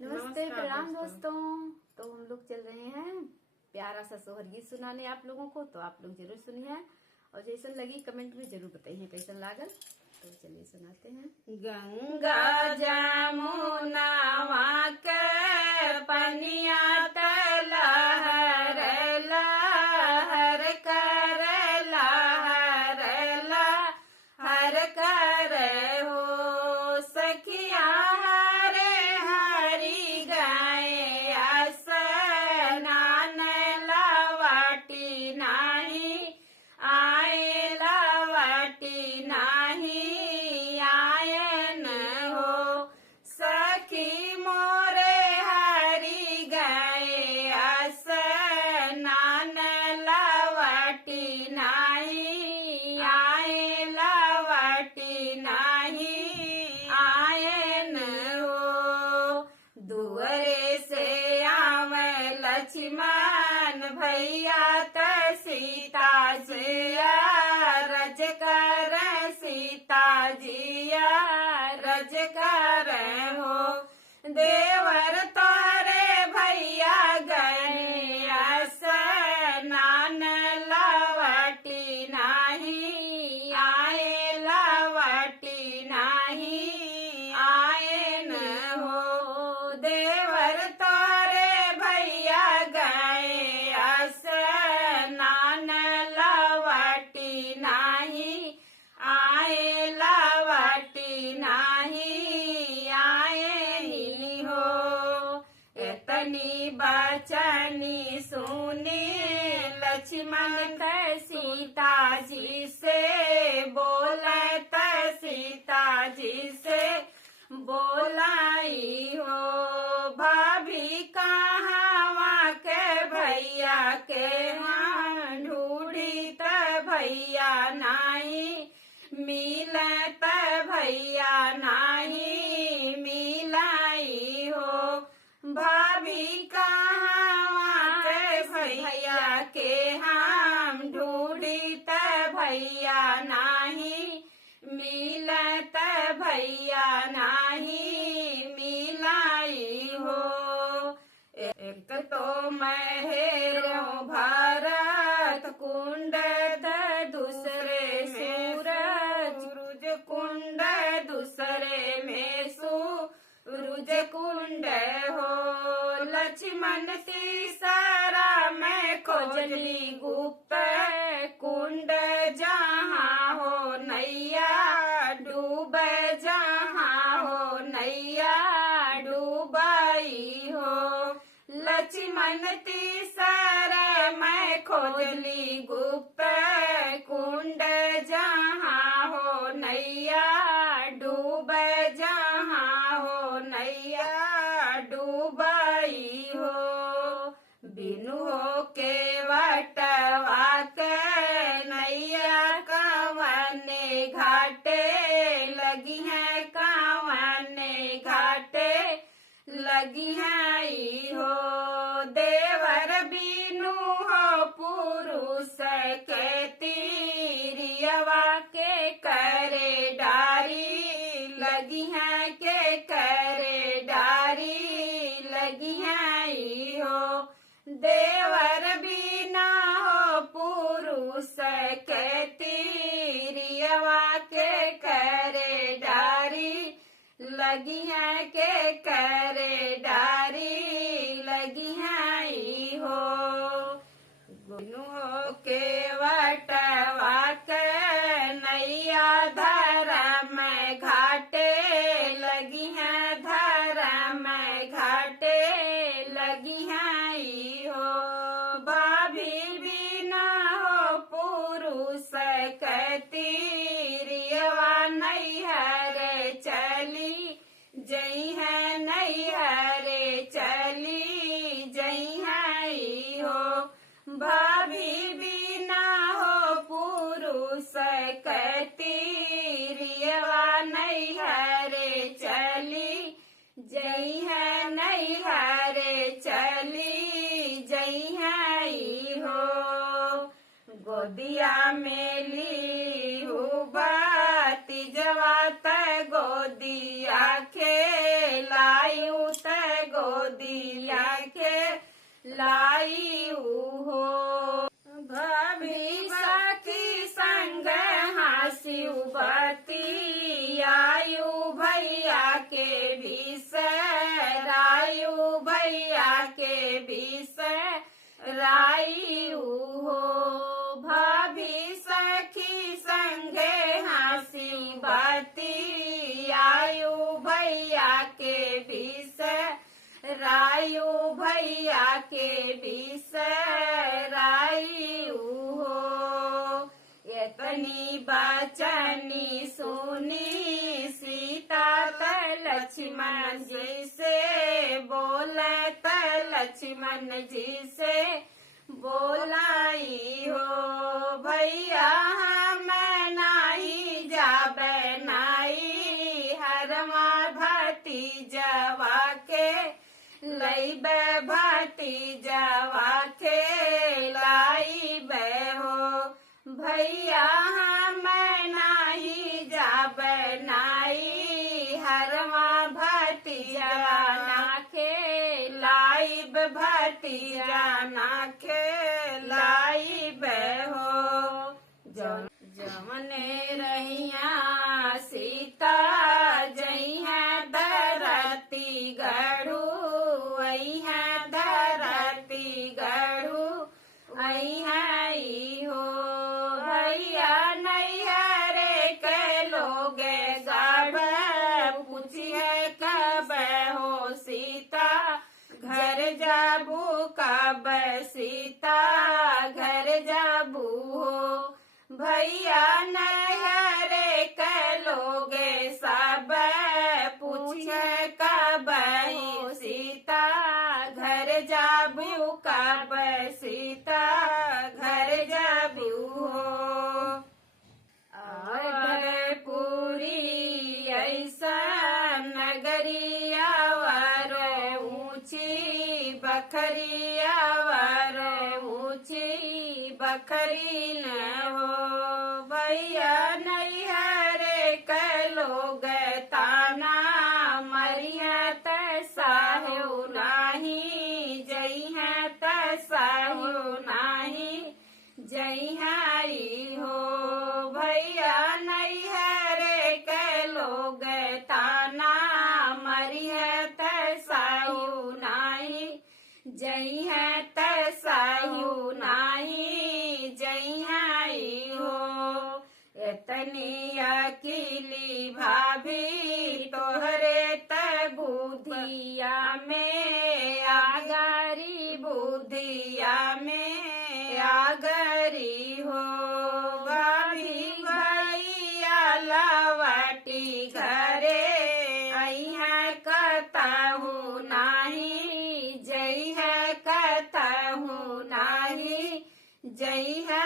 नमस्ते प्रणाम दोस्तों। तो हम लोग चल रहे हैं प्यारा सा सोहर गीत सुनाने आप लोगों को, तो आप लोग जरूर सुनिए और जैसन लगी कमेंट में जरूर बताइए कैसन लागल। तो चलिए सुनाते हैं। गंगा जमुना के पनिया लहर लहर कर लहर लहर कर हो सखिया हरे हरि गए स्नान लवाटी नाही आए लवाटी नाही आयन हो सखी मोरे हरि गए स्नान लवाटी नाही आए लवाटी नहीं आयन हो दुअरे से आवे लक्ष्मण भैया त सीता जिया रज कर सीता जिया रज कर हो देवर तोरे भैया गए स्नान लवाटी नाही आए लवाटी नाही आयन हो देवर तोरे भैया गए स्नान लवाटी नाही आए लवाटी नाही आए हो एतनी बचनी सुनी लक्ष्मण त सीता जी से बोलत सीता जी से बोलाई हो भाभी कहाँ के भैया के हाँ ढूढ़ी त भैया नाही मिलत भैया नाही मिलाई हो भाभी कहाँ के भैया के हम ढूढ़ी त भैया नाही मिलत भैया नाही मिलाई हो एक तो महेरो भारत कुंड दूसरे सूरज कुंड दूसरे में सूरज कुंड हो लक्ष्मण तीसरा में खोजली गुप्त कुंड जहाँ हो नैया डूब जहाँ हो नैया डूबाई हो लक्ष्मण तीसरा में खोजली गुप्त कुंड जहाँ हो नैया डूब जहाँ हो नैया डूबाई हो बिनु हो के वटवा के नैया कवने घाटे लगी है कवने घाटे लगी है हो देवर बिनु हो पुरुष के तीरियवा के करे डारी लगी है के करे डारी लगी है हो देवर बिना हो पुरुष के तीरियवा के करे डारी लगी है के करे डारी लगी है हो गुनु हो के वटवा के नैया धर्म घाटे लगी है धर्म घाटे लगी है हो भाभी बिना हो पुरुष के तीरियवा नैहर चली जई है नैहर चली जई है हो भाभी बिना हो पुरुष के तीरियवा नैहर चली जई है नैहर चली जई है हो गोदिया में ली हूँ बाती जवात गोदिया खेलाई त गोदिया के लाई हो। भाभी सखी संग हासिउ बतियायु भैया के बिसरायु भैया के बिसरायु हो। भाभी सखी संगे हासी बतियायु भैया के बिसरायु भैया के बिसरायु हो। एतनी बचनी सुनी सीता त लक्ष्मण जी से बोलत लक्ष्मण जी से बोलाई हो। भैया हम नाही जाबे नाई हरमा भतीजवा के लैबे भतीजवा के लाइबे हो। भैया हम नाही जाबे नाई हरमा भतीजवा ना के लाइब भतीजा ना के लाइबे हो। जमने रहिया सीता जइहा धरती गढ़ू अइहा धरती गढ़ू अइहा हो। भैया नैहरे के लोगे गढ़ पूछिए कब हो सीता घर जाबू कब सीता घर जाबू हो। भैया नहरे के लोगे सब पूछे कब हो सीता घर जाबू कब सीता घर जाबू हो। पूरी ऐसा नगरिया वर ऊंची बखरिया वर ऊंची बखरी न हो। भैया नैहरे के लोग ताना मरिया त साहु नाही जइहा त साहु नाही जइहा हो। भैया नैहरे के लोग ताना मरिया त साहु नाही जइहा त साहु नाही जइहा हो। एतनी अकेली भाभी तोहरे त बुधिया में आगरी बुधिया में आगरी हो। भाभी भैया लवटी घरे अइहा कतहु नाही जइहा कतहु नाही जइहा